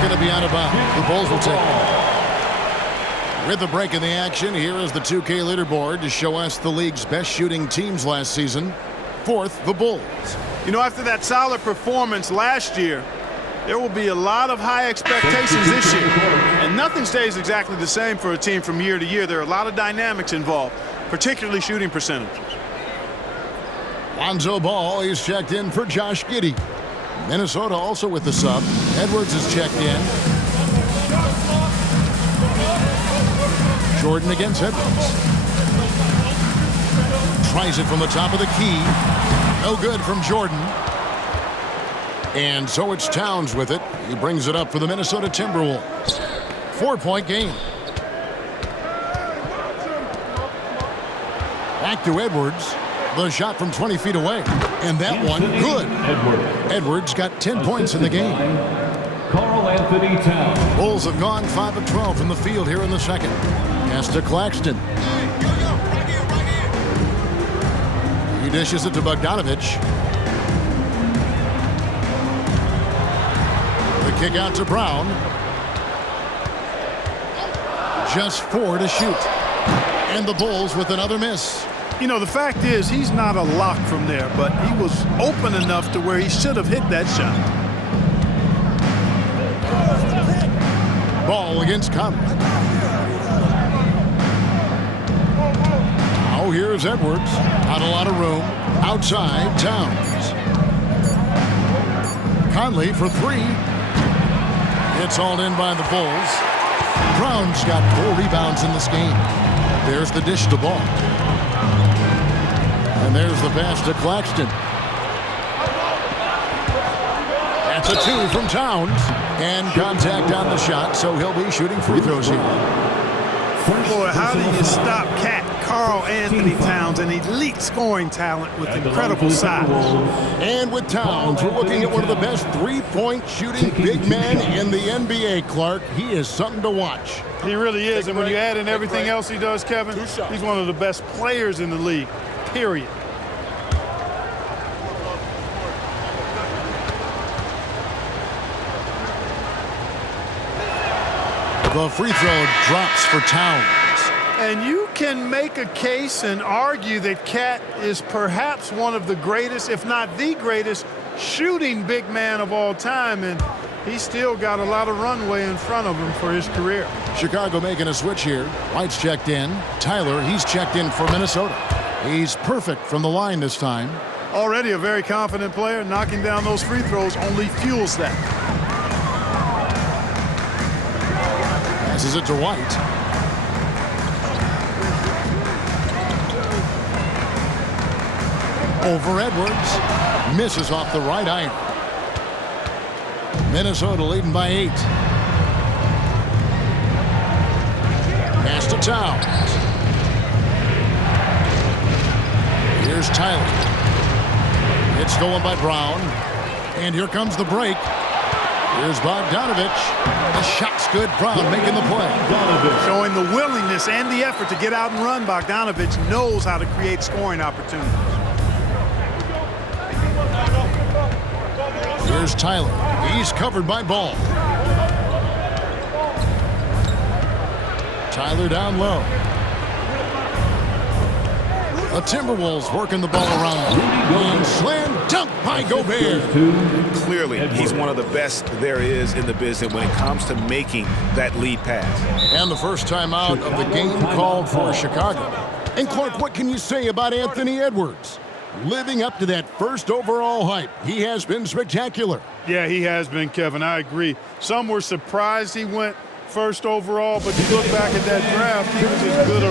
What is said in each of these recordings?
going to be out of bounds. The Bulls will take it. With the break in the action, here is the 2K leaderboard to show us the league's best shooting teams last season. Fourth, the Bulls. You know, after that solid performance last year, there will be a lot of high expectations this year. And nothing stays exactly the same for a team from year to year. There are a lot of dynamics involved, particularly shooting percentages. Lonzo Ball is checked in for Josh Giddey. Minnesota also with the sub. Edwards is checked in. Jordan against Edwards. Tries it from the top of the key. No good from Jordan. And so it's Towns with it. He brings it up for the Minnesota Timberwolves. 4-point game. Back to Edwards. The shot from 20 feet away. And that one, good. Edwards got 10 points in the game. Karl Anthony Towns. Bulls have gone 5 of 12 from the field here in the second. Pass to Claxton. He dishes it to Bogdanovich. The kick out to Brown. Just 4 to shoot. And the Bulls with another miss. You know, the fact is he's not a lock from there, but he was open enough to where he should have hit that shot. Ball against Conley. Now here's Edwards. Not a lot of room. Outside, Towns. Conley for 3. It's all in by the Bulls. Brown's got 4 rebounds in this game. There's the dish to Ball. And there's the pass to Claxton. That's a 2 from Towns. And contact on the shot, so he'll be shooting free throws here. Boy, how do you stop Karl Anthony Towns, an elite scoring talent with incredible size? And with Towns, we're looking at one of the best three-point shooting big men in the NBA, Clark. He is something to watch. He really is, and when you add in everything else he does, Kevin, he's one of the best players in the league, period. The free throw drops for Towns. And you can make a case and argue that Cat is perhaps one of the greatest, if not the greatest, shooting big man of all time, and he's still got a lot of runway in front of him for his career. Chicago making a switch here. White's checked in. Tyler, he's checked in for Minnesota. He's perfect from the line this time. Already a very confident player. Knocking down those free throws only fuels that. Passes it to White. Over Edwards. Misses off the right iron. Minnesota leading by 8. Pass to Towns. Here's Tyler. It's stolen by Brown. And here comes the break. Here's Bogdanovich. The shot's good. Brown making the play. Showing the willingness and the effort to get out and run. Bogdanovich knows how to create scoring opportunities. Here's Tyler. He's covered by Ball. Tyler down low. The Timberwolves working the ball around. And slam dunk by Gobert. Clearly, he's one of the best there is in the business when it comes to making that lead pass. And the first time out of the game called for Chicago. And Clark, what can you say about Anthony Edwards? Living up to that first overall hype, he has been spectacular. Yeah, he has been, Kevin. I agree. Some were surprised he went first overall, but you look back at that draft, he was as good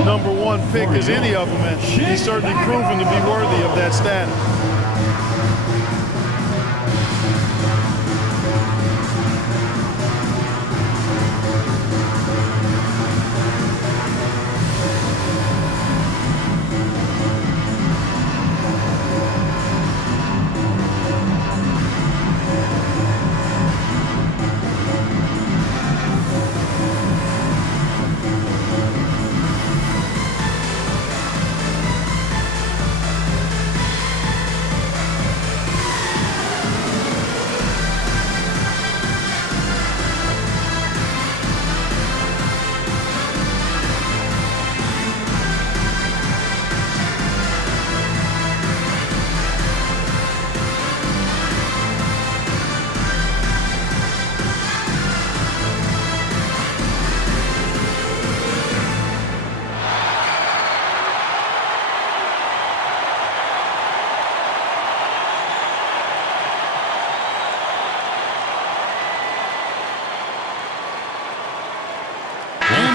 a number 1 pick as any of them, and he's certainly proven to be worthy of that status.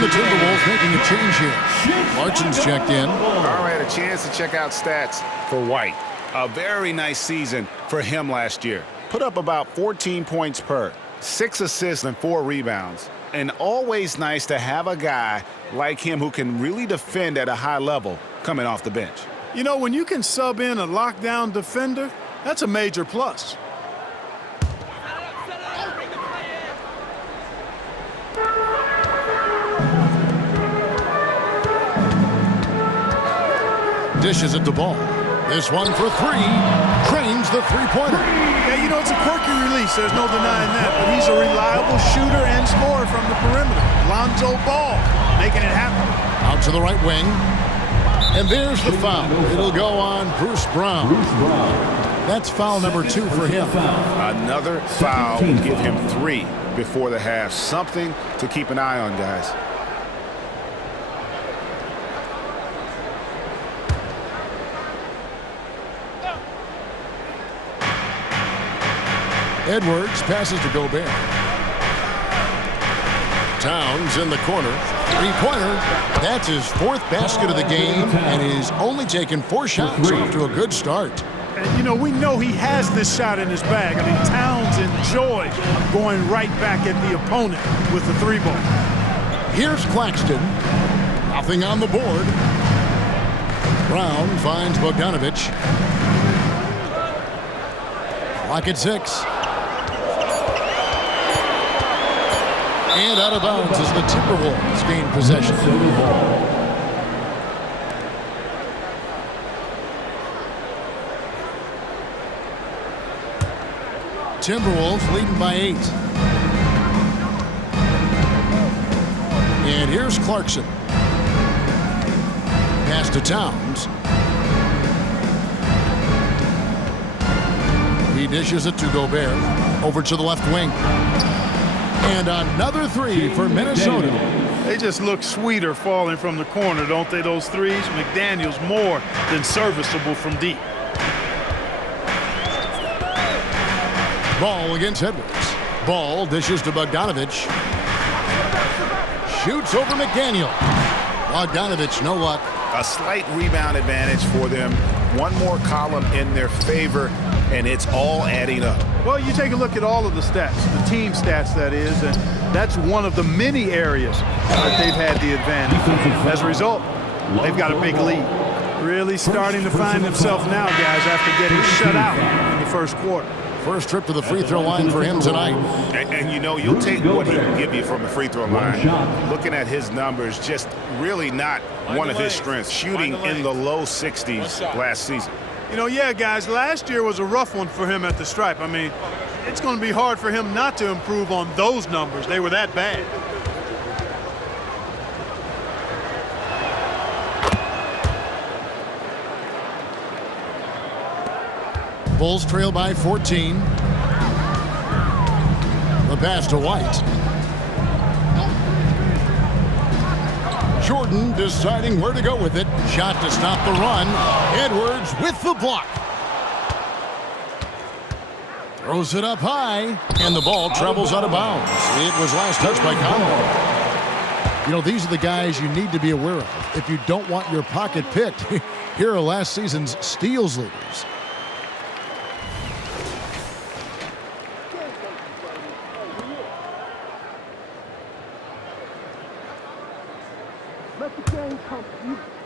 the Timberwolves making a change here. Clarkson's checked in. All right, a chance to check out stats for White. A very nice season for him last year. Put up about 14 points per, 6 assists and 4 rebounds. And always nice to have a guy like him who can really defend at a high level coming off the bench. You know, when you can sub in a lockdown defender, that's a major plus. Dishes at the ball. This one for three. Trains the three-pointer. Yeah, you know, it's a quirky release. There's no denying that. But he's a reliable shooter and scorer from the perimeter. Lonzo Ball making it happen. Out to the right wing. And there's the foul. It'll go on Bruce Brown. That's foul number 2 for him. Another foul will give him 3 before the half. Something to keep an eye on, guys. Edwards passes to Gobert. Towns in the corner. Three-pointer. That's his 4th basket of the game, and he's only taken 4 shots off to a good start. And, you know, we know he has this shot in his bag. I mean, Towns enjoys going right back at the opponent with the 3-ball. Here's Claxton. Nothing on the board. Brown finds Bogdanovich. Clock at 6. And out of bounds as the Timberwolves gain possession. Timberwolves leading by 8. And here's Clarkson. Pass to Towns. He dishes it to Gobert. Over to the left wing. And another 3 for Minnesota. They just look sweeter falling from the corner, don't they, those threes? McDaniel's more than serviceable from deep. Ball against Edwards. Ball dishes to Bogdanovich. Shoots over McDaniel. Bogdanovich, no luck. A slight rebound advantage for them. One more column in their favor, and it's all adding up. Well, you take a look at all of the stats, the team stats, that is, and that's one of the many areas that they've had the advantage. As a result, they've got a big lead. Really starting to find themselves now, guys, after getting shut out in the first quarter. First trip to the free throw line for him tonight. And you know, you'll take what he can give you from the free throw line. Looking at his numbers, just really not one of his strengths. Shooting in the low 60s last season. You know, yeah, guys, last year was a rough one for him at the stripe. I mean, it's going to be hard for him not to improve on those numbers. They were that bad. Bulls trail by 14. The pass to White. Jordan deciding where to go with it. Shot to stop the run. Edwards with the block. Throws it up high, and the ball travels out of bounds. It was last touched by Conley. You know, these are the guys you need to be aware of if you don't want your pocket picked. Here are last season's steals leaders.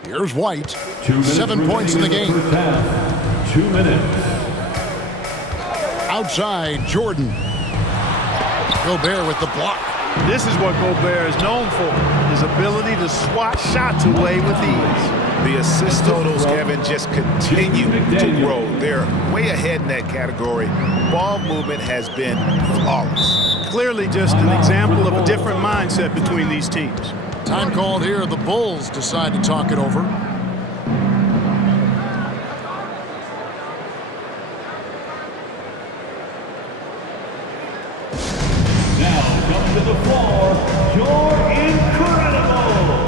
Here's White. 7 points in the game. 2 minutes. Outside, Jordan. Gobert with the block. This is what Gobert is known for, his ability to swat shots away with ease. The assist totals, Kevin, just continue to grow. They're way ahead in that category. Ball movement has been flawless. Clearly just an example of a different mindset between these teams. Time called here. The Bulls decide to talk it over. Now come to the floor, your incredible.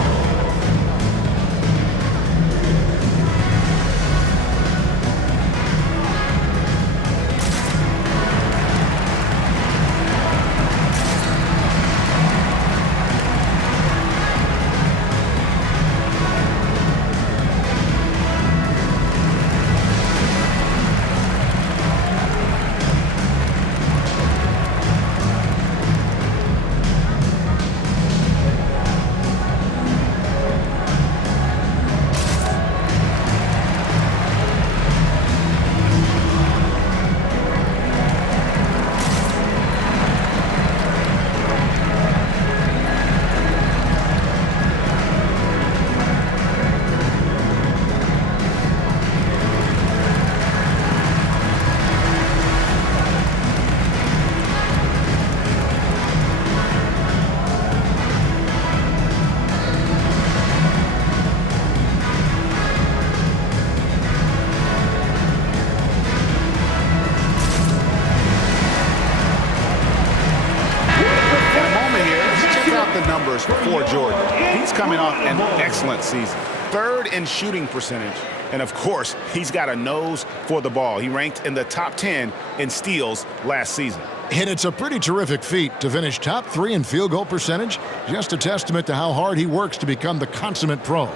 numbers for Jordan. He's coming off an excellent season. Third in shooting percentage. And, of course, he's got a nose for the ball. He ranked in the top 10 in steals last season. And it's a pretty terrific feat to finish top 3 in field goal percentage. Just a testament to how hard he works to become the consummate pro.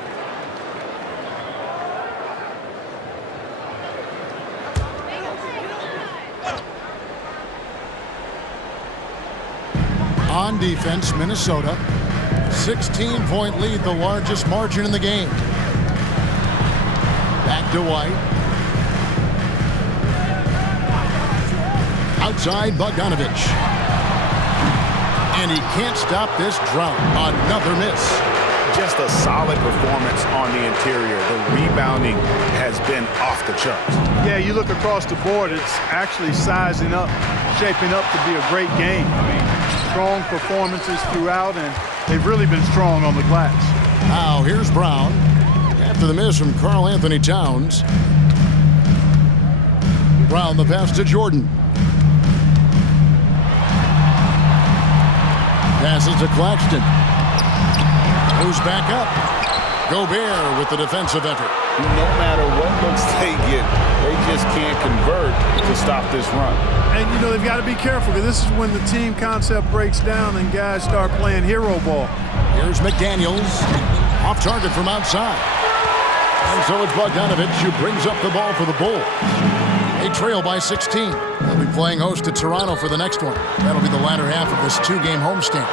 On defense, Minnesota. 16-point lead, the largest margin in the game. Back to White. Outside Bogdanovich. And he can't stop this drought. Another miss. Just a solid performance on the interior. The rebounding has been off the charts. Yeah, you look across the board, it's actually sizing up, shaping up to be a great game. I mean, strong performances throughout, and they've really been strong on the glass. Now here's Brown. After the miss from Karl Anthony Towns. Brown the pass to Jordan. Passes to Claxton. Moves back up. Gobert with the defensive effort. No matter what looks they get, they just can't convert to stop this run. And, you know, they've got to be careful, because this is when the team concept breaks down and guys start playing hero ball. Here's McDaniels. Off target from outside. And so it's Bogdanovich who brings up the ball for the Bulls. They trail by 16. They'll be playing host to Toronto for the next one. That'll be the latter half of this two-game homestand.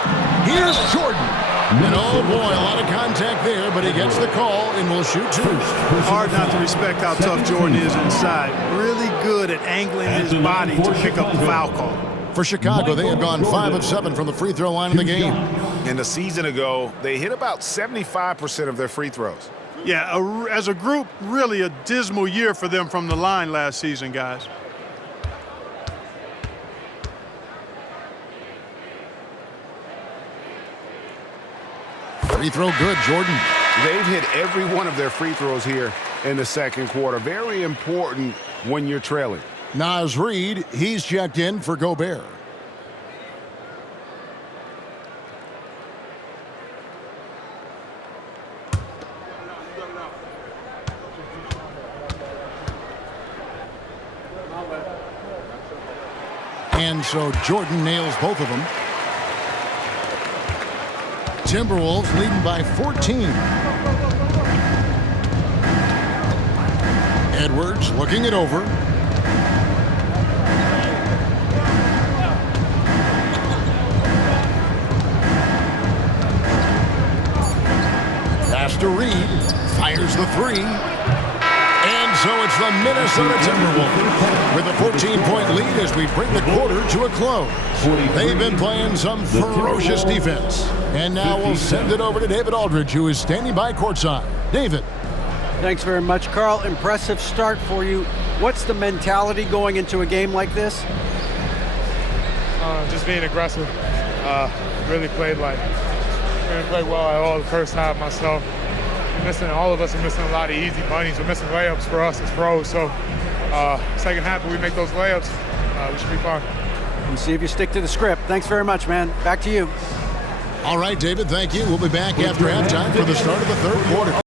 Here's Jordan. And oh boy, a lot of contact there, but he gets the call and will shoot two. Hard not to respect how tough Jordan is inside. Really good at angling his body to pick up the foul call. For Chicago, they have gone 5 of 7 from the free throw line in the game. And a season ago, they hit about 75% of their free throws. Yeah, as a group, really a dismal year for them from the line last season, guys. Free throw good, Jordan. They've hit every one of their free throws here in the second quarter. Very important when you're trailing. Naz Reid, he's checked in for Gobert. And so Jordan nails both of them. Timberwolves leading by 14. Edwards looking it over. Pass to Reed. Fires the three. And so it's the Minnesota Timberwolves with a 14-point lead as we bring the quarter to a close. They've been playing some ferocious defense. And now we'll send it over to David Aldridge, who is standing by courtside. David. Thanks very much, Carl. Impressive start for you. What's the mentality going into a game like this? Just being aggressive. Really played well at all the first half myself. All of us are missing a lot of easy bunnies. We're missing layups for us as pros. So second half, if we make those layups, we should be fine. And see if you stick to the script. Thanks very much, man. Back to you. All right, David, thank you. We'll be back after halftime for the start of the third quarter.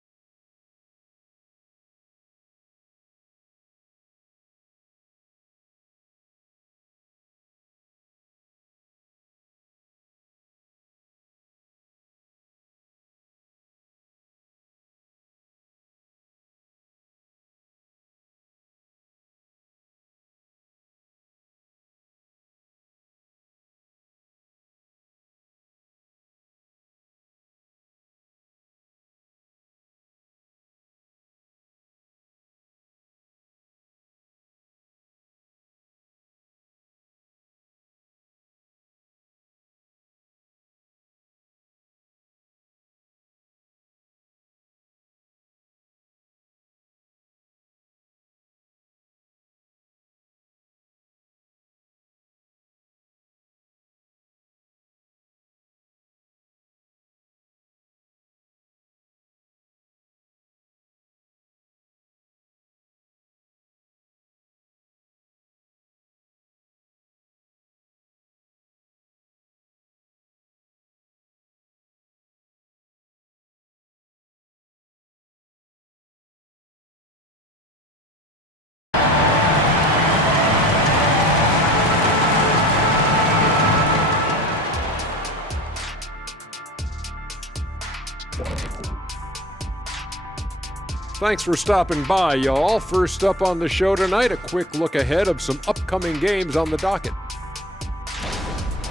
Thanks for stopping by, y'all. First up on the show tonight, a quick look ahead of some upcoming games on the docket.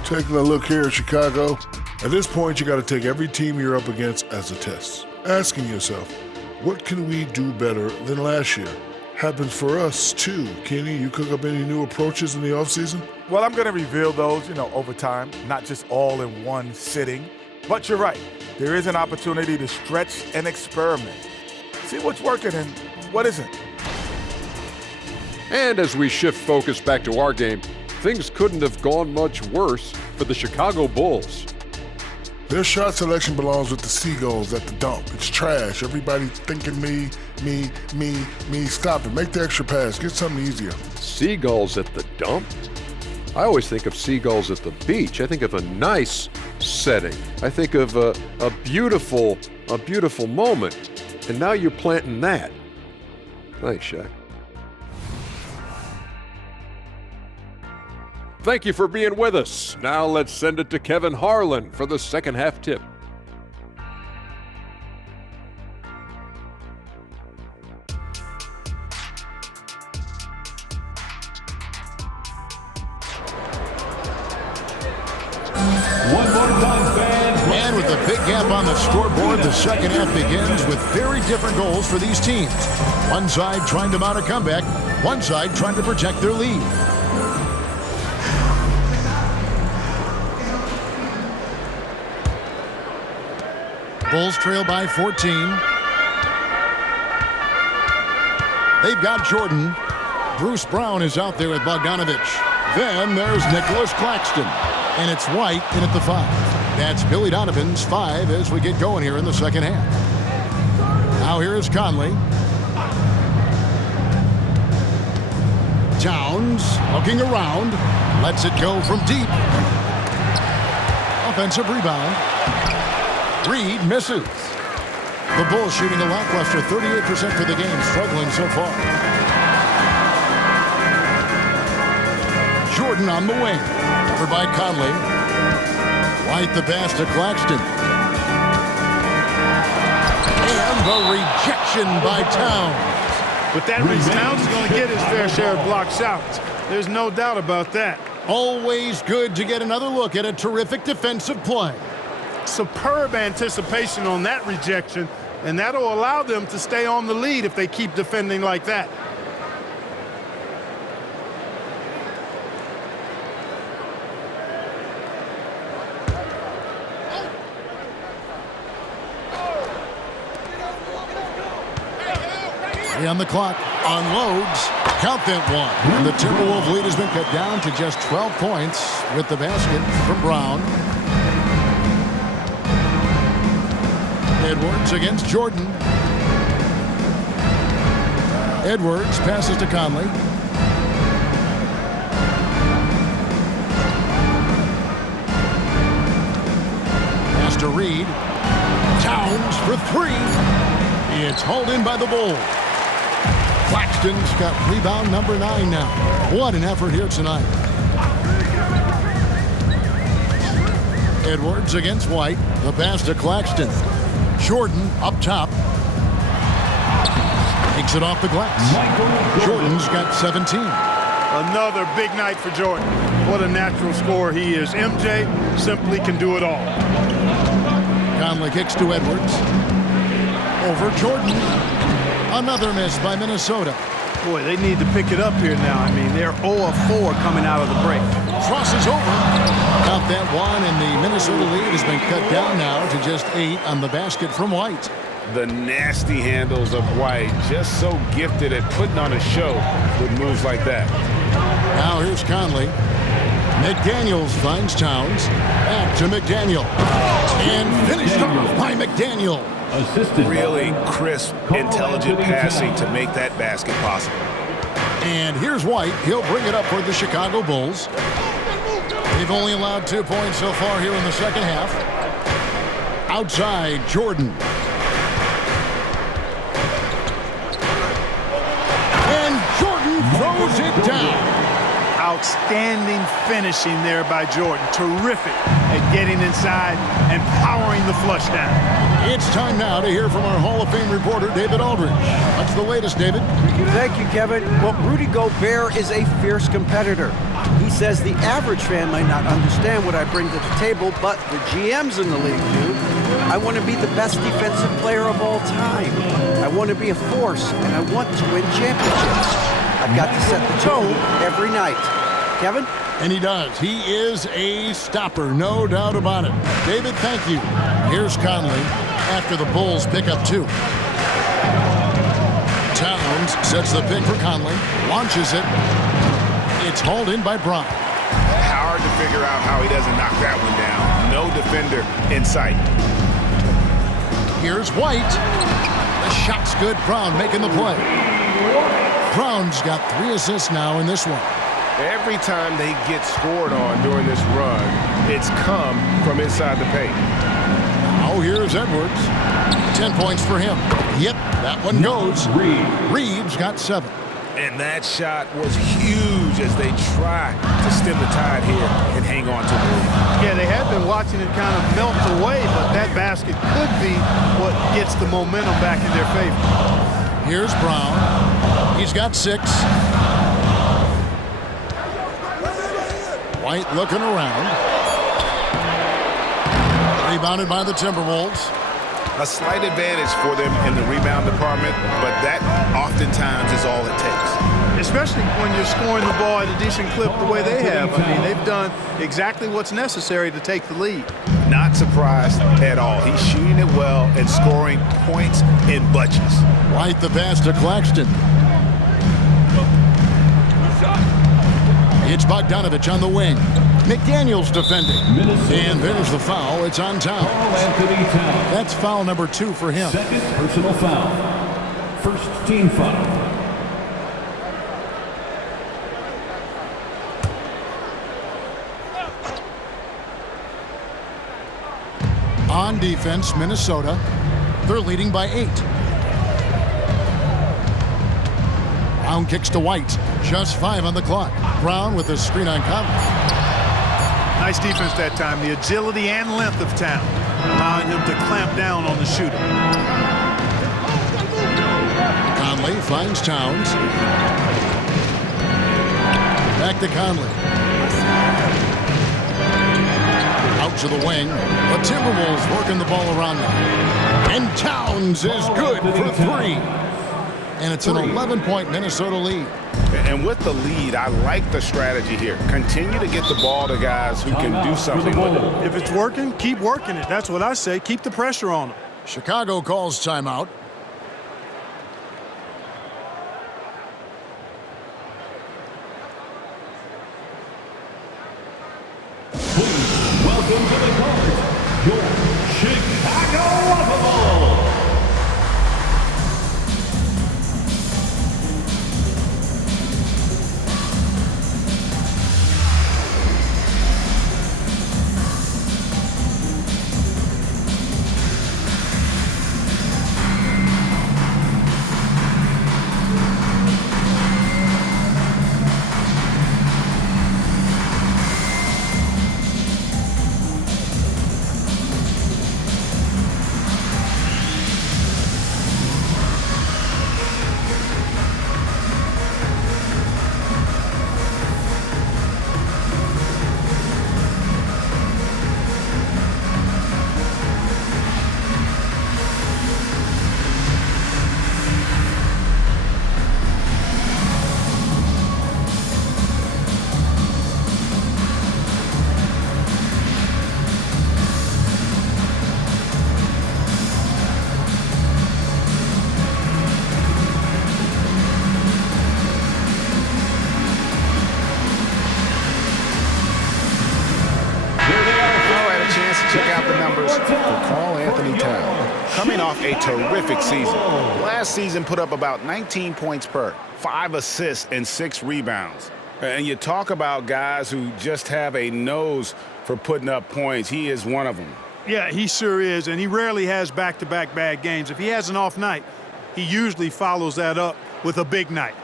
Taking a look here at Chicago, at this point you got to take every team you're up against as a test. Asking yourself, what can we do better than last year? Happens for us too. Kenny, you cook up any new approaches in the offseason? Well, I'm going to reveal those, over time, not just all in one sitting. But you're right. There is an opportunity to stretch and experiment. See what's working and what isn't. And as we shift focus back to our game, things couldn't have gone much worse for the Chicago Bulls. Their shot selection belongs with the Seagulls at the dump. It's trash. Everybody thinking me. Stop it. Make the extra pass. Get something easier. Seagulls at the dump? I always think of seagulls at the beach. I think of a nice setting. I think of a beautiful moment. And now you're planting that. Thanks, Shaq. Thank you for being with us. Now let's send it to Kevin Harlan for the second half tip. One more time, fans. And with a big gap on the scoreboard, the second half begins with very different goals for these teams. One side trying to mount a comeback, one side trying to protect their lead. Bulls trail by 14. They've got Jordan. Bruce Brown is out there with Bogdanovich. Then there's Nicholas Claxton. And it's White in at the 5. That's Billy Donovan's 5 as we get going here in the second half. Now here is Conley. Towns looking around. Lets it go from deep. Offensive rebound. Reed misses. The Bulls shooting a lackluster 38% for the game, struggling so far. Jordan on the wing. Over by Conley. White the pass to Claxton. And the rejection by Towns. With that reason, Towns is going to get his fair share of block shots. There's no doubt about that. Always good to get another look at a terrific defensive play. Superb anticipation on that rejection, and that'll allow them to stay on the lead if they keep defending like that. On the clock, unloads, count that one. And the Timberwolves lead has been cut down to just 12 points with the basket from Brown. Edwards against Jordan. Edwards passes to Conley. Pass to Reed. Towns for 3. It's hauled in by the Bulls. Claxton's got rebound number 9 now. What an effort here tonight. Edwards against White. The pass to Claxton. Jordan up top. Takes it off the glass. Jordan's got 17. Another big night for Jordan. What a natural scorer he is. MJ simply can do it all. Conley kicks to Edwards. Over Jordan. Another miss by Minnesota. Boy, they need to pick it up here now. I mean, they're 0 of 4 coming out of the break. Crosses over. Count that one, and the Minnesota lead has been cut down now to just 8 on the basket from White. The nasty handles of White, just so gifted at putting on a show with moves like that. Now here's Conley. McDaniels finds Towns. Back to McDaniel. And finished off by McDaniel. Really crisp, intelligent passing to make that basket possible. And here's White. He'll bring it up for the Chicago Bulls. They've only allowed 2 points so far here in the second half. Outside, Jordan. And Jordan throws it down. Outstanding finishing there by Jordan. Terrific at getting inside and powering the flush down. It's time now to hear from our Hall of Fame reporter, David Aldridge. What's the latest, David? Thank you, Kevin. Well, Rudy Gobert is a fierce competitor. He says the average fan might not understand what I bring to the table, but the GMs in the league do. I want to be the best defensive player of all time. I want to be a force, and I want to win championships. I've got to set the tone every night. Kevin? And he does. He is a stopper, no doubt about it. David, thank you. Here's Conley after the Bulls pick up 2. Towns sets the pick for Conley, launches it. It's hauled in by Brown. Hard to figure out how he doesn't knock that one down. No defender in sight. Here's White. The shot's good. Brown making the play. Brown's got 3 assists now in this one. Every time they get scored on during this run, it's come from inside the paint. Now here's Edwards. 10 points for him. Yep, that one goes. Reeves got 7. And that shot was huge as they try to stem the tide here and hang on to the lead. Yeah, they had been watching it kind of melt away, but that basket could be what gets the momentum back in their favor. Here's Brown. He's got 6. White looking around. Rebounded by the Timberwolves. A slight advantage for them in the rebound department, but that oftentimes is all it takes. Especially when you're scoring the ball at a decent clip the way they have. I mean, they've done exactly what's necessary to take the lead. Not surprised at all. He's shooting it well and scoring points in bunches. White the pass to Claxton. It's Bogdanovich on the wing. McDaniels defending. And there's the foul. It's on Towns. That's foul number 2 for him. Second personal foul. First team foul. On defense, Minnesota. They're leading by 8. Brown kicks to White. Just 5 on the clock. Brown with a screen on Conley. Nice defense that time. The agility and length of Town, allowing him to clamp down on the shooter. Conley finds Towns. Back to Conley. Out to the wing. The Timberwolves working the ball around now. And Towns is good for 3. And it's an 11-point Minnesota lead. And with the lead, I like the strategy here. Continue to get the ball to guys who can do something with it. If it's working, keep working it. That's what I say. Keep the pressure on them. Chicago calls timeout. Welcome to the court, your Chicago Bulls. Coming off a terrific season. Last season put up about 19 points per, 5 assists, and 6 rebounds. And you talk about guys who just have a nose for putting up points. He is one of them. Yeah, he sure is, and he rarely has back-to-back bad games. If he has an off night, he usually follows that up with a big night.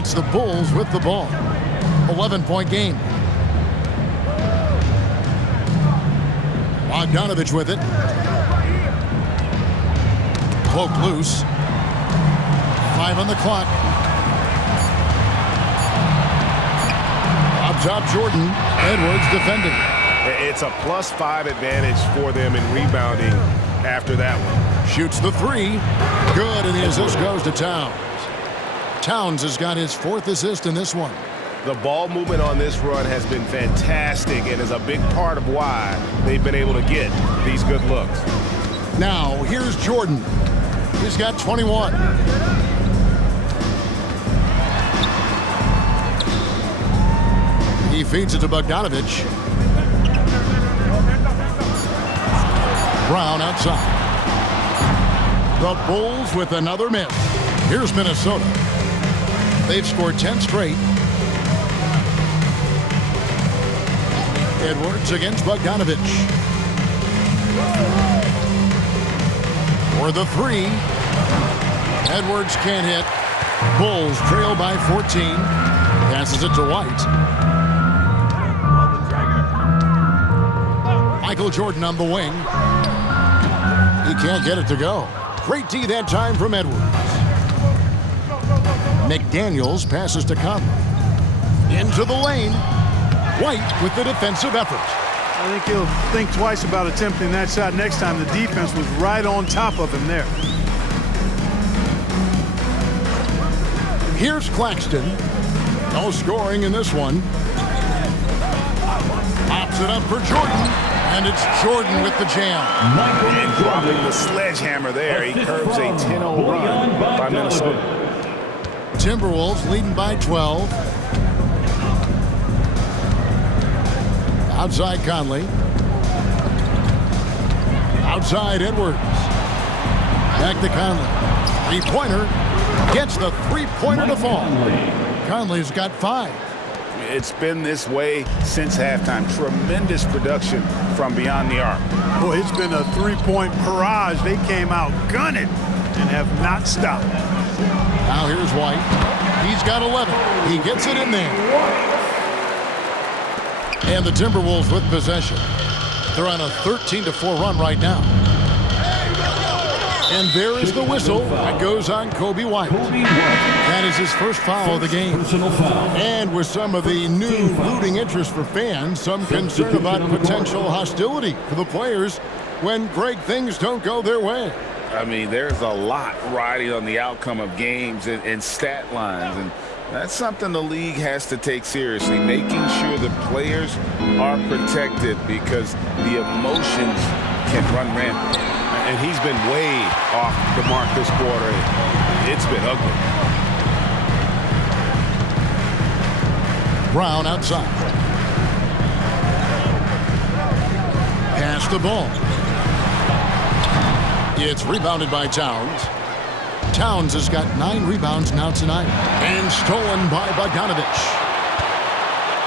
it's the Bulls with the ball. 11-point game. Bogdanovich with it. Cloak loose. 5 on the clock. Up top, Jordan. Edwards defending. It's a +5 advantage for them in rebounding after that one. Shoots the 3. Good, and the assist goes to Towns. Towns has got his 4th assist in this one. The ball movement on this run has been fantastic and is a big part of why they've been able to get these good looks. Now, here's Jordan. He's got 21. He feeds it to Bogdanovich. Brown outside. The Bulls with another miss. Here's Minnesota. They've scored 10 straight. Edwards against Bogdanovich. For the 3. Edwards can't hit. Bulls trail by 14. Passes it to White. Michael Jordan on the wing. He can't get it to go. Great D that time from Edwards. McDaniels passes to Conley. Into the lane. White with the defensive effort. I think he'll think twice about attempting that shot next time. The defense was right on top of him there. Here's Claxton. No scoring in this one. Pops it up for Jordan. And it's Jordan with the jam. And dropping the sledgehammer there. He curbs a 10-0 run by Minnesota. Timberwolves leading by 12. Outside Conley. Outside Edwards. Back to Conley. Three-pointer. Gets the three-pointer to fall. Conley's got 5. It's been this way since halftime. Tremendous production from beyond the arc. Boy, it's been a three-point barrage. They came out gunning and have not stopped. Now here's White. He's got 11. He gets it in there. And the Timberwolves with possession. They're on a 13-4 run right now. And there is the whistle that goes on Kobe White. That is his first foul of the game. And with some of the new rooting interest for fans, some concern about potential hostility for the players when great things don't go their way. I mean, there's a lot riding on the outcome of games and stat lines, and that's something the league has to take seriously, making sure the players are protected because the emotions can run rampant. And he's been way off the mark this quarter. It's been ugly. Brown outside. Pass the ball. It's rebounded by Towns. Towns has got 9 rebounds now tonight. And stolen by Bogdanovich.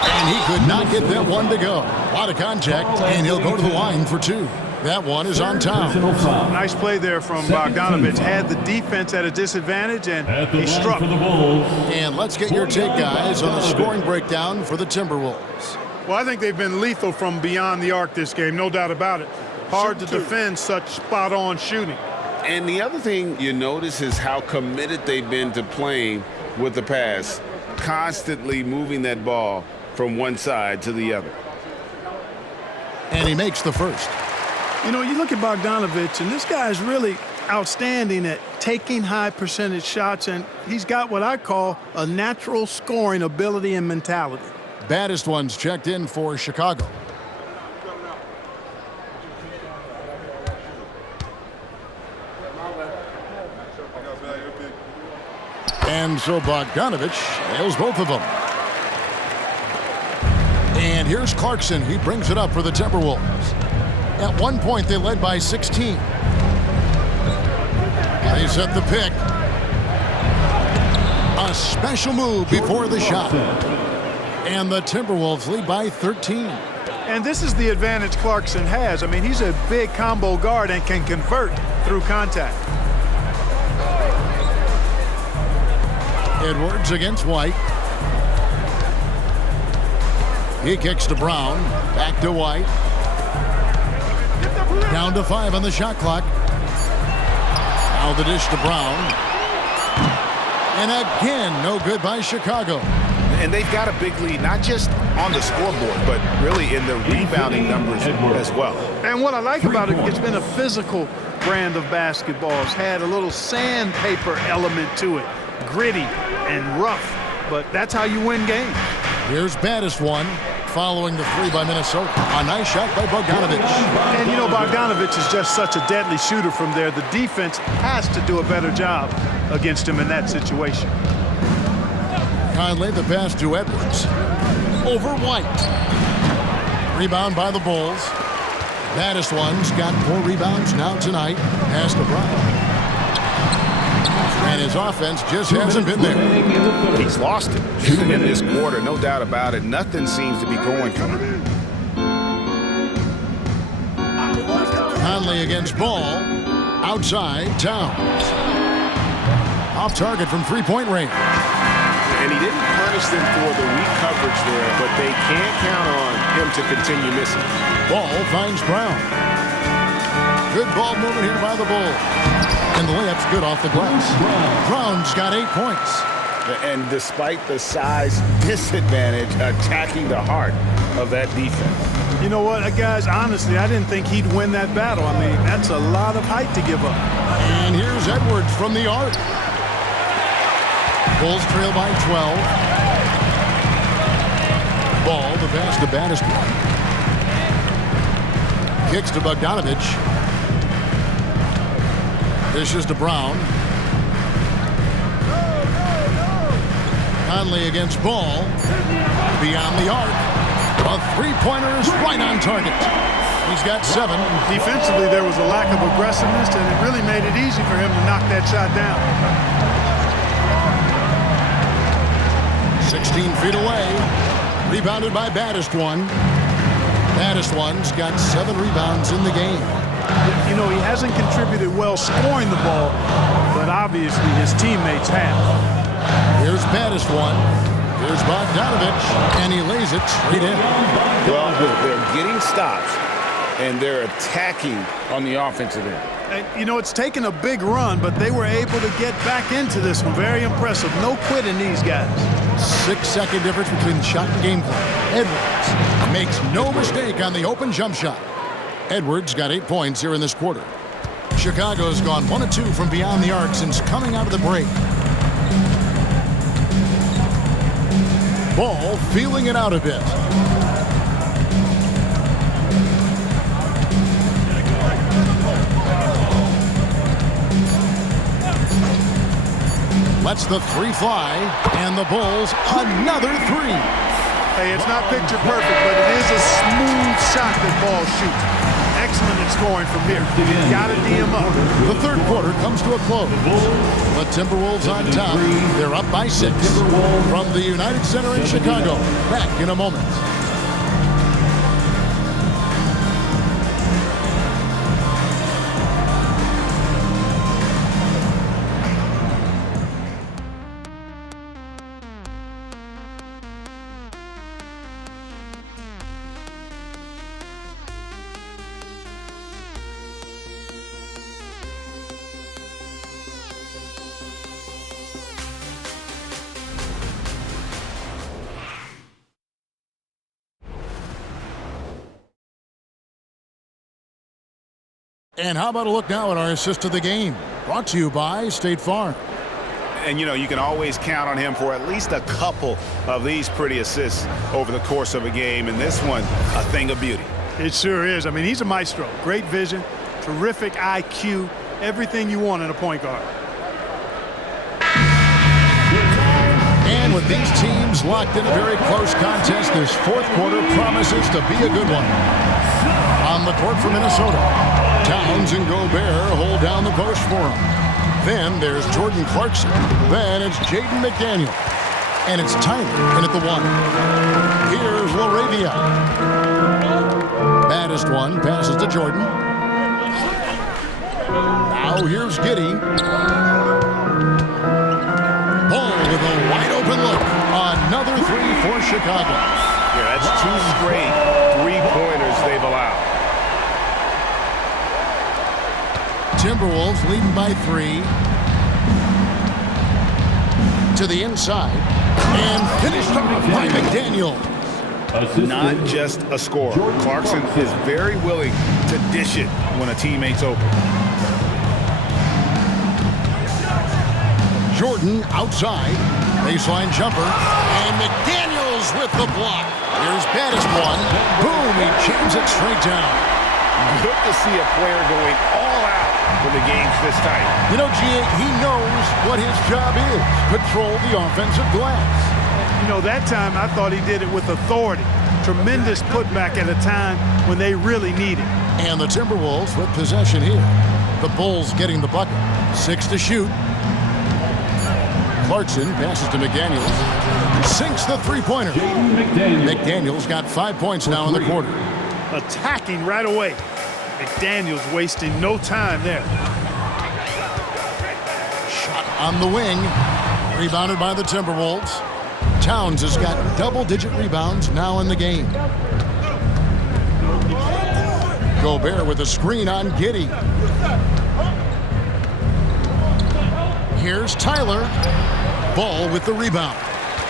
And he could not get that one to go. A lot of contact, and he'll go to the line for 2. That one is on Towns. Nice play there from Bogdanovich. Had the defense at a disadvantage, and he struck. And let's get your take, guys, on the scoring breakdown for the Timberwolves. Well, I think they've been lethal from beyond the arc this game, no doubt about it. Hard to defend such spot-on shooting. And the other thing you notice is how committed they've been to playing with the pass, constantly moving that ball from one side to the other. And he makes the first. You know, you look at Bogdanovich, and this guy is really outstanding at taking high percentage shots, and he's got what I call a natural scoring ability and mentality. Baddest ones checked in for Chicago. And so Bogdanovich nails both of them. And here's Clarkson. He brings it up for the Timberwolves. At one point, they led by 16. They set the pick. A special move before the shot. And the Timberwolves lead by 13. And this is the advantage Clarkson has. I mean, he's a big combo guard and can convert through contact. Edwards against White. He kicks to Brown. Back to White. Down to 5 on the shot clock. Now the dish to Brown. And again, no good by Chicago. And they've got a big lead, not just on the scoreboard, but really in the rebounding numbers as well. And what I like about it, it's been a physical brand of basketball. It's had a little sandpaper element to it. Gritty and rough, but that's how you win games. Here's Baddest one, following the 3 by Minnesota. A nice shot by Bogdanovic. And you know, Bogdanovic is just such a deadly shooter from there. The defense has to do a better job against him in that situation. Conley the pass to Edwards. Over White. Rebound by the Bulls. Baddest one's got 4 rebounds now tonight. Pass to Brown. And his offense just hasn't been there. He's lost it in this quarter, no doubt about it. Nothing seems to be going for him. Conley against Ball. Outside, Towns. Off target from 3-point range. And he didn't punish them for the weak coverage there, but they can't count on him to continue missing. Ball finds Brown. Good ball movement here by the Bulls. And the layup's good off the glass. Brown's got 8 points. And despite the size disadvantage, attacking the heart of that defense. You know what, guys, honestly, I didn't think he'd win that battle. I mean, that's a lot of height to give up. And here's Edwards from the arc. Bulls trail by 12. Ball, the pass to Baddest one. Kicks to Bogdanovic. Dishes to Brown. Conley against Ball. Beyond the arc. A 3-pointer is right on target. He's got 7. Defensively, there was a lack of aggressiveness, and it really made it easy for him to knock that shot down. 16 feet away. Rebounded by Baddest one. Baddest one's got 7 rebounds in the game. You know, he hasn't contributed well scoring the ball, but obviously his teammates have. Here's Baddest one. Here's Bogdanovic, and he lays it straight in. Well, they're getting stops, and they're attacking on the offensive end. You know, it's taken a big run, but they were able to get back into this one. Very impressive. No quitting these guys. 6-second difference between the shot and game plan. Edwards makes no mistake on the open jump shot. Edwards got 8 points here in this quarter. Chicago's gone 1 of 2 from beyond the arc since coming out of the break. Ball feeling it out a bit. Lets the 3 fly, and the Bulls another 3. Hey, it's not picture perfect, but it is a smooth shot that Ball shoots. Excellent at scoring from here. Got to D him up. The third quarter comes to a close. The Timberwolves on top. They're up by 6. From the United Center in Chicago. Back in a moment. And how about a look now at our assist of the game? Brought to you by State Farm. And, you know, you can always count on him for at least a couple of these pretty assists over the course of a game. And this one, a thing of beauty. It sure is. I mean, he's a maestro. Great vision, terrific IQ, everything you want in a point guard. And with these teams locked in a very close contest, this fourth quarter promises to be a good one. On the court for Minnesota, Towns and Gobert hold down the post for him. Then there's Jordan Clarkson. Then it's Jaden McDaniel. And it's Tyler in at the 1. Here's Laravia. Baddest one passes to Jordan. Now here's Giddey. Ball with a wide open look. Another three for Chicago. Yeah, that's 2 straight three-pointers they've allowed. Timberwolves leading by 3. To the inside. And finished off by McDaniel. Not just a scorer. Clarkson is very willing to dish it when a teammate's open. Jordan outside. Baseline jumper. And McDaniels with the block. Here's baddest one. Boom, he jams it straight down. Good to see a player going all out when the game's this tight. You know, G.A., he knows what his job is. Control the offensive glass. You know, that time I thought he did it with authority. Tremendous putback at a time when they really need it. And the Timberwolves with possession here. The Bulls getting the bucket. 6 to shoot. Clarkson passes to McDaniels. Sinks the three-pointer. McDaniels got 5 points now in the quarter. Attacking right away. McDaniels wasting no time there. Shot on the wing. Rebounded by the Timberwolves. Towns has got double-digit rebounds now in the game. Gobert with a screen on Giddey. Here's Tyler. Ball with the rebound.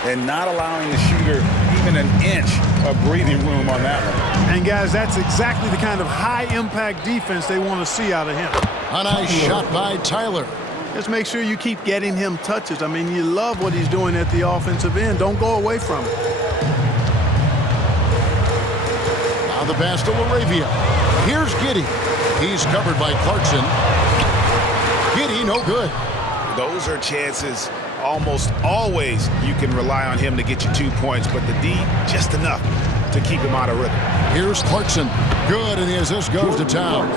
And not allowing the shooter even an inch of breathing room on that one. And, guys, that's exactly the kind of high-impact defense they want to see out of him. A nice shot by Tyler. Just make sure you keep getting him touches. I mean, you love what he's doing at the offensive end. Don't go away from it. Now the pass to LaRavia. Here's Giddey. He's covered by Clarkson. Giddey, no good. Those are chances almost always you can rely on him to get you 2 points, but the D, just enough to keep him out of rhythm. Here's Clarkson. Good, and the assist goes to Towns.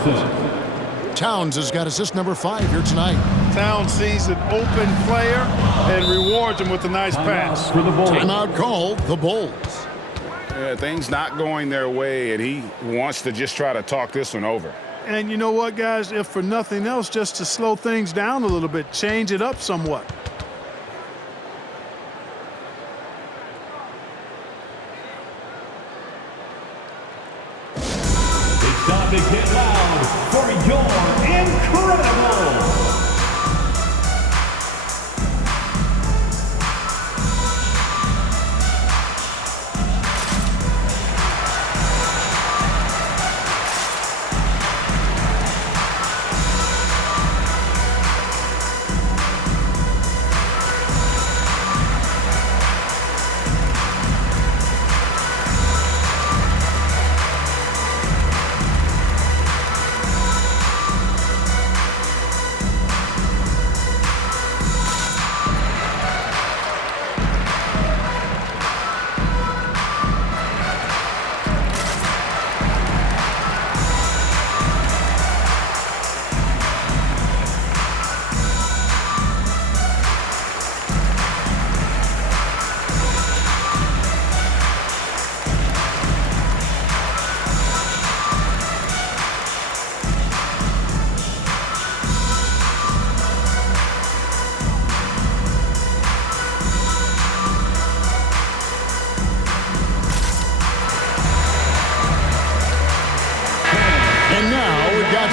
Towns has got assist number 5 here tonight. Towns sees an open player and rewards him with a nice pass. Timeout called, the Bulls. Yeah, things not going their way, and he wants to just try to talk this one over. And you know what, guys? If for nothing else, just to slow things down a little bit, change it up somewhat. It's time to get loud for your incredible.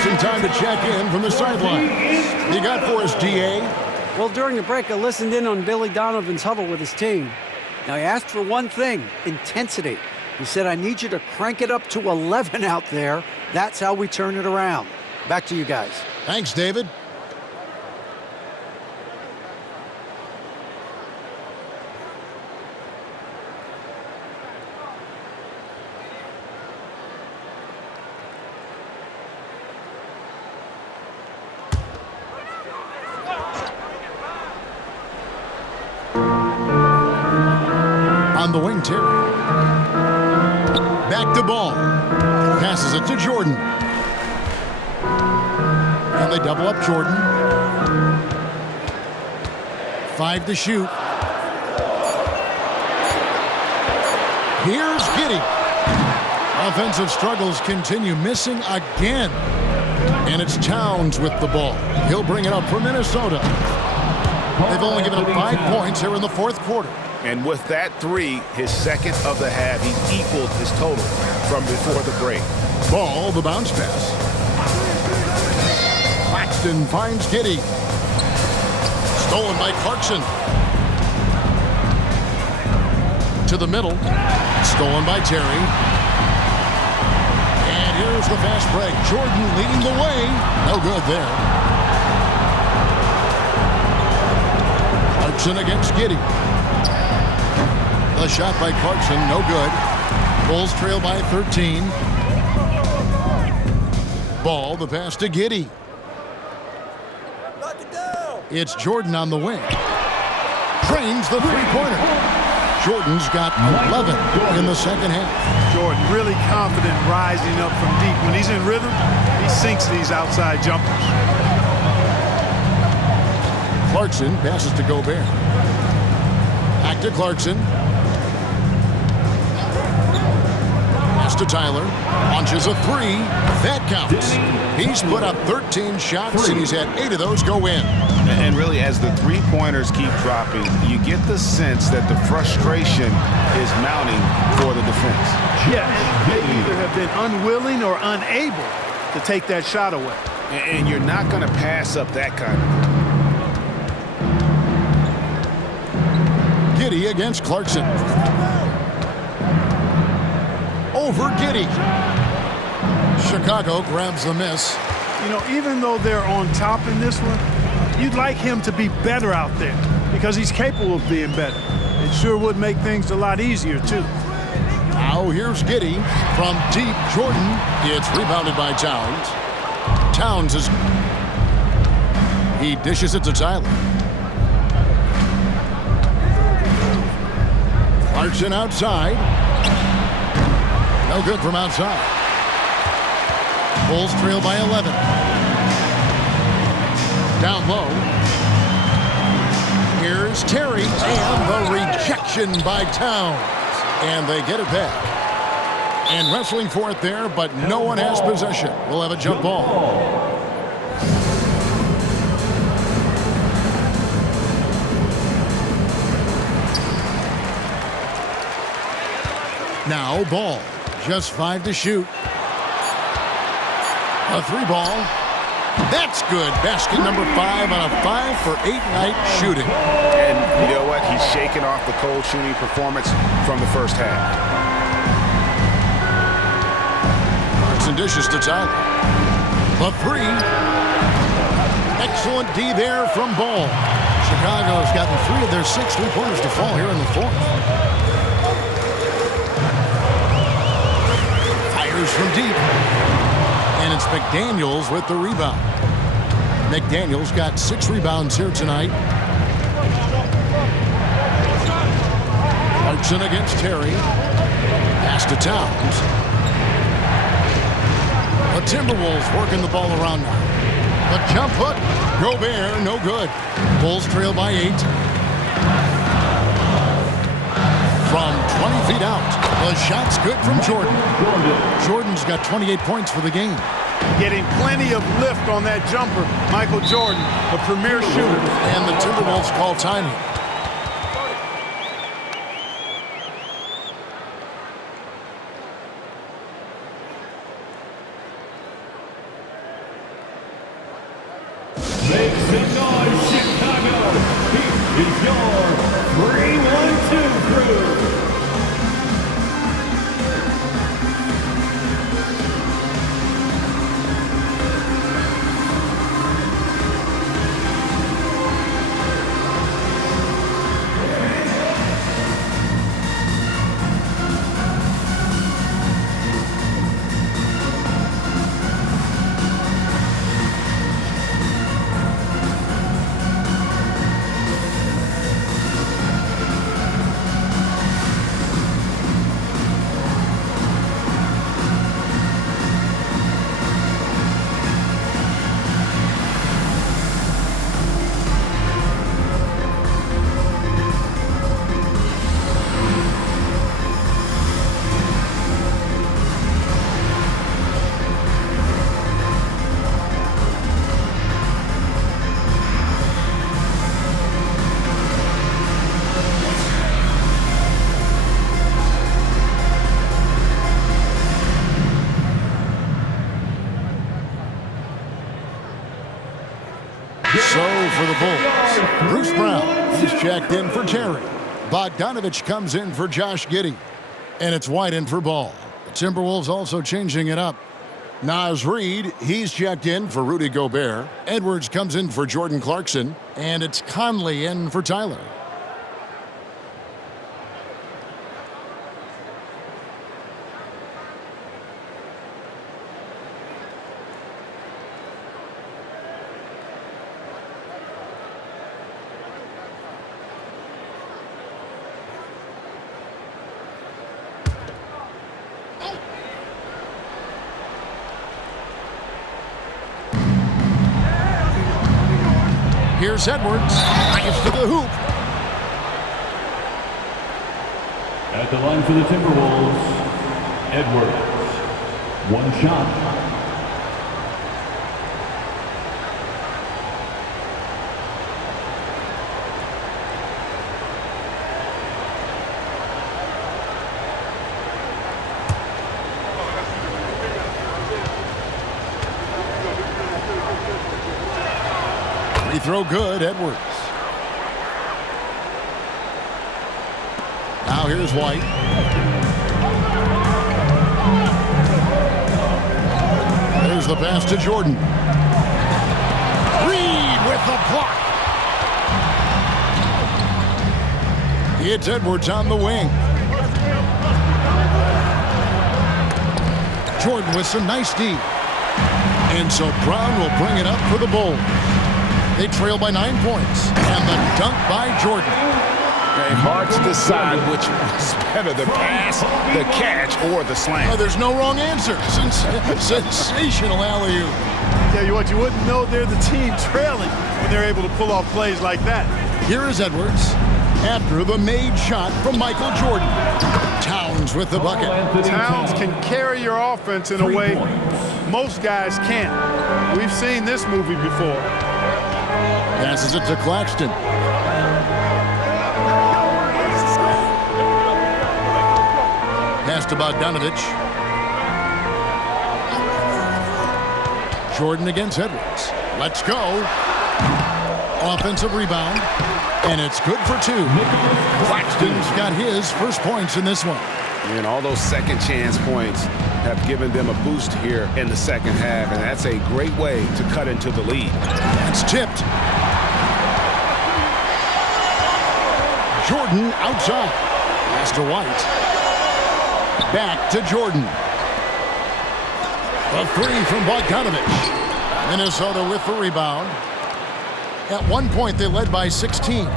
Some time to check in from the sideline. You got for us, DA? Well, during the break, I listened in on Billy Donovan's huddle with his team. Now, he asked for one thing, intensity. He said, I need you to crank it up to 11 out there. That's how we turn it around. Back to you guys. Thanks, David. On the wing, Terry. Back to ball. Passes it to Jordan. And they double up Jordan. 5 to shoot. Here's Giddey. Offensive struggles continue, missing again. And it's Towns with the ball. He'll bring it up for Minnesota. They've only given up 5 points here in the fourth quarter. And with that 3, his second of the half, he equaled his total from before the break. Ball, the bounce pass. Claxton finds Giddey. Stolen by Clarkson. To the middle. Stolen by Terry. And here's the fast break. Jordan leading the way. No good there. Clarkson against Giddey. The shot by Clarkson, no good. Bulls trail by 13. Ball, the pass to Giddey. It's Jordan on the wing. Drains the three-pointer. Jordan's got 11 in the second half. Jordan really confident rising up from deep. When he's in rhythm, he sinks these outside jumpers. Clarkson passes to Gobert. Back to Clarkson. Pass to Tyler. Launches a 3. That counts. He's put up 13 shots, and he's had 8 of those go in. And really, as the three-pointers keep dropping, you get the sense that the frustration is mounting for the defense. Yeah, they either have been unwilling or unable to take that shot away. And you're not going to pass up that kind of. Giddey against Clarkson. Over Giddey. Chicago grabs the miss. You know, even though they're on top in this one, you'd like him to be better out there because he's capable of being better. It sure would make things a lot easier, too. Now here's Giddey from deep. Jordan. It's rebounded by Towns. Towns is... He dishes it to Tyler. Clarkson outside. No good from outside. Bulls trail by 11. Down low. Here's Terry, and the rejection by Towns. And they get it back. And wrestling for it there, but no one has possession. We'll have a jump ball. Now ball. Just 5 to shoot. A 3 ball. That's good. Basket number 5 on a 5 for 8 night shooting. And you know what? He's shaking off the cold shooting performance from the first half. Clarkson dishes to Tyler. The 3. Excellent D there from Ball. Chicago has gotten 3 of their 6 3-pointers to fall here in the fourth. Fires from deep. And it's McDaniels with the rebound. McDaniels got 6 rebounds here tonight. Clarkson against Terry. Pass to Towns. The Timberwolves working the ball around now. The jump hook. Gobert, no good. Bulls trail by 8. From 20 feet out. The shot's good from Jordan. Jordan's got 28 points for the game. Getting plenty of lift on that jumper. Michael Jordan, a premier shooter. And the Timberwolves call time here. Make some noise, Chicago. Here is your 3-1-2 crew. So for the Bulls, Bruce Brown, he's checked in for Terry. Bogdanovich comes in for Josh Giddey. And it's White in for Ball. The Timberwolves also changing it up. Naz Reid, he's checked in for Rudy Gobert. Edwards comes in for Jordan Clarkson. And it's Conley in for Tyler. Here's Edwards. Drives to the hoop. At the line for the Timberwolves, Edwards. One shot. Free throw good, Edwards. Now here's White. There's the pass to Jordan. Reid with the block. It's Edwards on the wing. Jordan with some nice D. And so Brown will bring it up for the Bulls. They trail by 9 points. And the dunk by Jordan. And hard to decide which was better, the pass, the catch, or the slam. Oh, there's no wrong answer. Sensational alley-oop. Tell you what, you wouldn't know they're the team trailing when they're able to pull off plays like that. Here is Edwards after the made shot from Michael Jordan. Towns with the bucket. Towns can carry your offense in a way most guys can't. We've seen this movie before. Passes it to Claxton. Pass to Bogdanovich. Jordan against Edwards. Let's go. Offensive rebound. And it's good for 2. Claxton's got his first points in this one. And all those second chance points have given them a boost here in the second half. And that's a great way to cut into the lead. It's tipped. Jordan outside. Pass to White. Back to Jordan. A 3 from Bogdanovich. Minnesota with the rebound. At one point, they led by 16.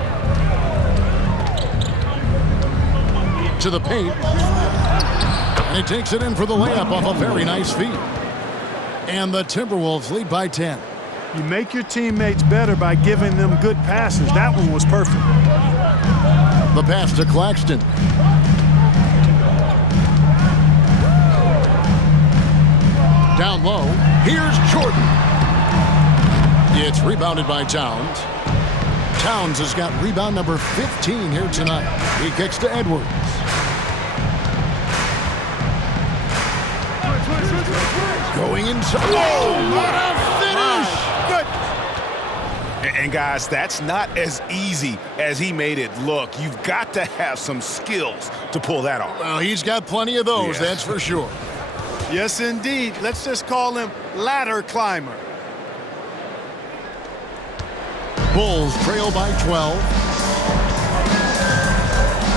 To the paint. And he takes it in for the layup off a very nice feed. And the Timberwolves lead by 10. You make your teammates better by giving them good passes. That one was perfect. The pass to Claxton. Down low. Here's Jordan. It's rebounded by Towns. Towns has got rebound number 15 here tonight. He kicks to Edwards. Going inside. Whoa, what a finish! And guys, that's not as easy as he made it look. You've got to have some skills to pull that off. Well, he's got plenty of those, that's for sure. Yes, indeed. Let's just call him ladder climber. Bulls trail by 12.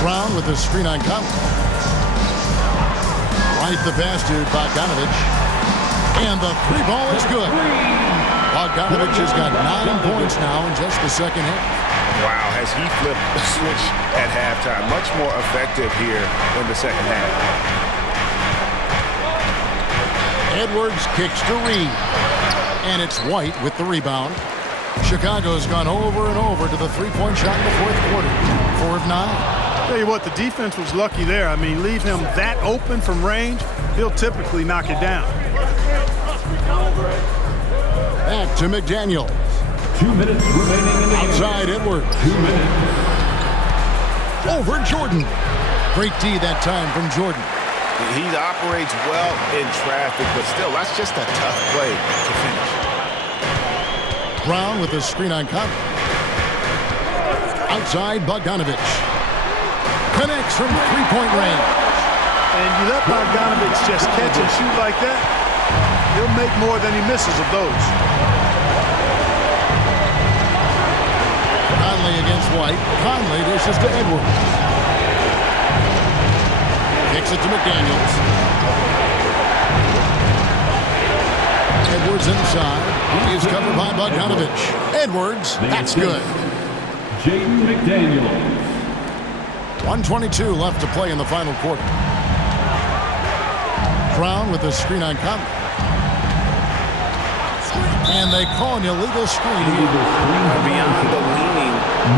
Brown with the screen on Conley. Right the pass to Bogdanovich. And the 3 ball is good. Bogdanovich has got 9 points now in just the second half. Wow, has he flipped the switch at halftime. Much more effective here in the second half. Edwards kicks to Reid. And it's White with the rebound. Chicago's gone over and over to the three-point shot in the fourth quarter. 4 of 9. Tell you what, the defense was lucky there. I mean, leave him that open from range, he'll typically knock it down. Back to McDaniel. 2 minutes remaining in the Outside game. Edwards. 2 minutes. Over Jordan. Great D that time from Jordan. He operates well in traffic, but still, that's just a tough play to finish. Brown with the screen on Conley. Outside, Bogdanovich. Connects from three-point range. And you let Bogdanovich just catch and shoot like that, he'll make more than he misses of those. Conley against White. Conley dishes to Edwards. Kicks it to McDaniels. Edwards inside. He is covered by Bogdanovich. Edwards, that's good. Jaden McDaniels. 1:22 left to play in the final quarter. Brown with the screen on Conley. And they call an illegal screen here. Beyond the leaning,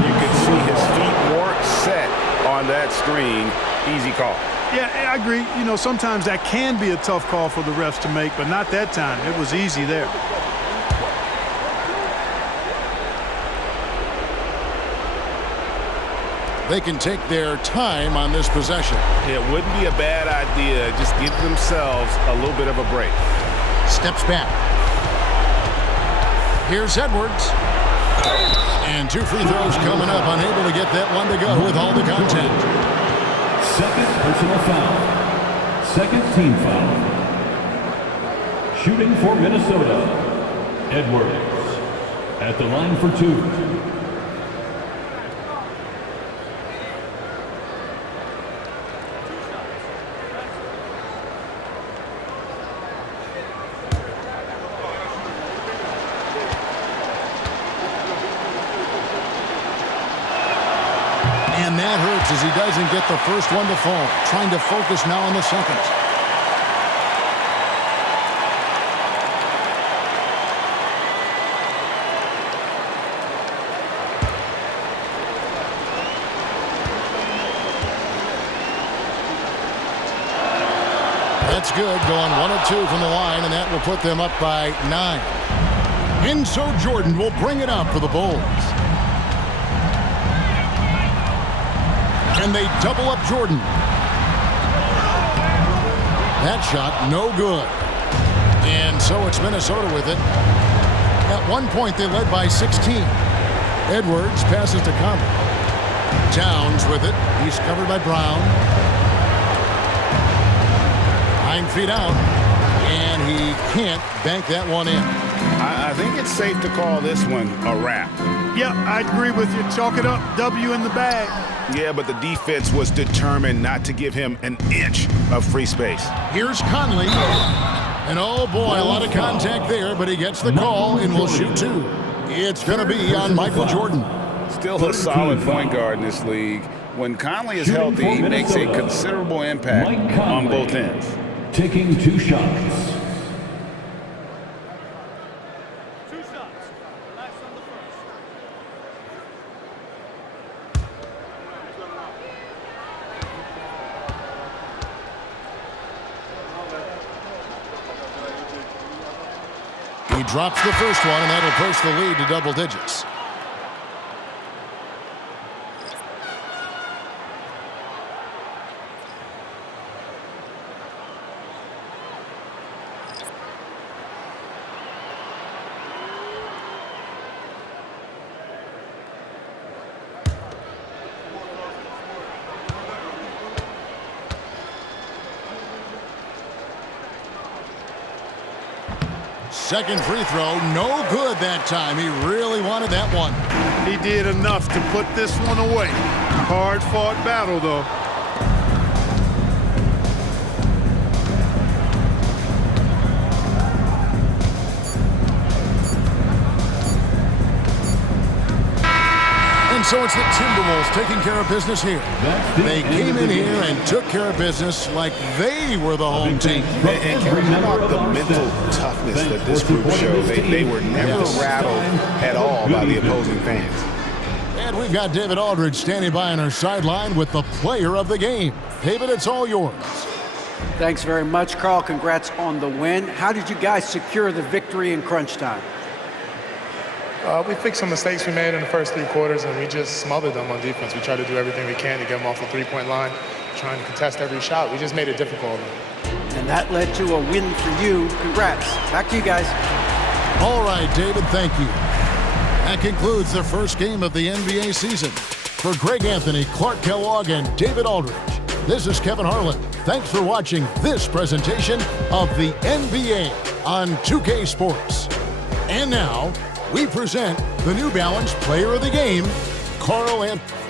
you could see his feet weren't set on that screen. Easy call. Yeah, I agree. You know, sometimes that can be a tough call for the refs to make, but not that time. It was easy there. They can take their time on this possession. It wouldn't be a bad idea. Just give themselves a little bit of a break. Steps back. Here's Edwards. And 2 free throws coming up. Unable to get that one to go with all the contact. Second personal foul. Second team foul. Shooting for Minnesota. Edwards at the line for 2. And that hurts as he doesn't get the first one to fall. Trying to focus now on the second. That's good. Going 1 of 2 from the line, and that will put them up by 9. And so Jordan will bring it up for the Bulls. And they double up Jordan. That shot, no good. And so it's Minnesota with it. At one point, they led by 16. Edwards passes to Conley. Towns with it. He's covered by Brown. 9 feet out. And he can't bank that one in. I think it's safe to call this one a wrap. Yeah, I agree with you. Chalk it up. W in the bag. Yeah, but the defense was determined not to give him an inch of free space. Here's Conley. And oh boy, a lot of contact there, but he gets the call and will shoot 2. It's going to be on Michael Jordan. Still a solid point guard in this league. When Conley is healthy, he makes a considerable impact on both ends. Taking 2 shots. He drops the first one, and that'll push the lead to double digits. Second free throw, no good that time. He really wanted that one. He did enough to put this one away. Hard-fought battle, though. And so it's the Timberwolves taking care of business here. They came in here and took care of business like they were the home team. And how about the mental toughness that this group showed? They were never rattled at all by the opposing fans. And we've got David Aldridge standing by on our sideline with the player of the game. David, it's all yours. Thanks very much, Carl. Congrats on the win. How did you guys secure the victory in crunch time? We fixed some mistakes we made in the first 3 quarters, and we just smothered them on defense. We tried to do everything we can to get them off the three-point line, trying to contest every shot. We just made it difficult. And that led to a win for you. Congrats. Back to you guys. All right, David, thank you. That concludes the first game of the NBA season. For Greg Anthony, Clark Kellogg, and David Aldridge, this is Kevin Harlan. Thanks for watching this presentation of the NBA on 2K Sports. And now, we present the New Balance Player of the Game, Carl Anthony.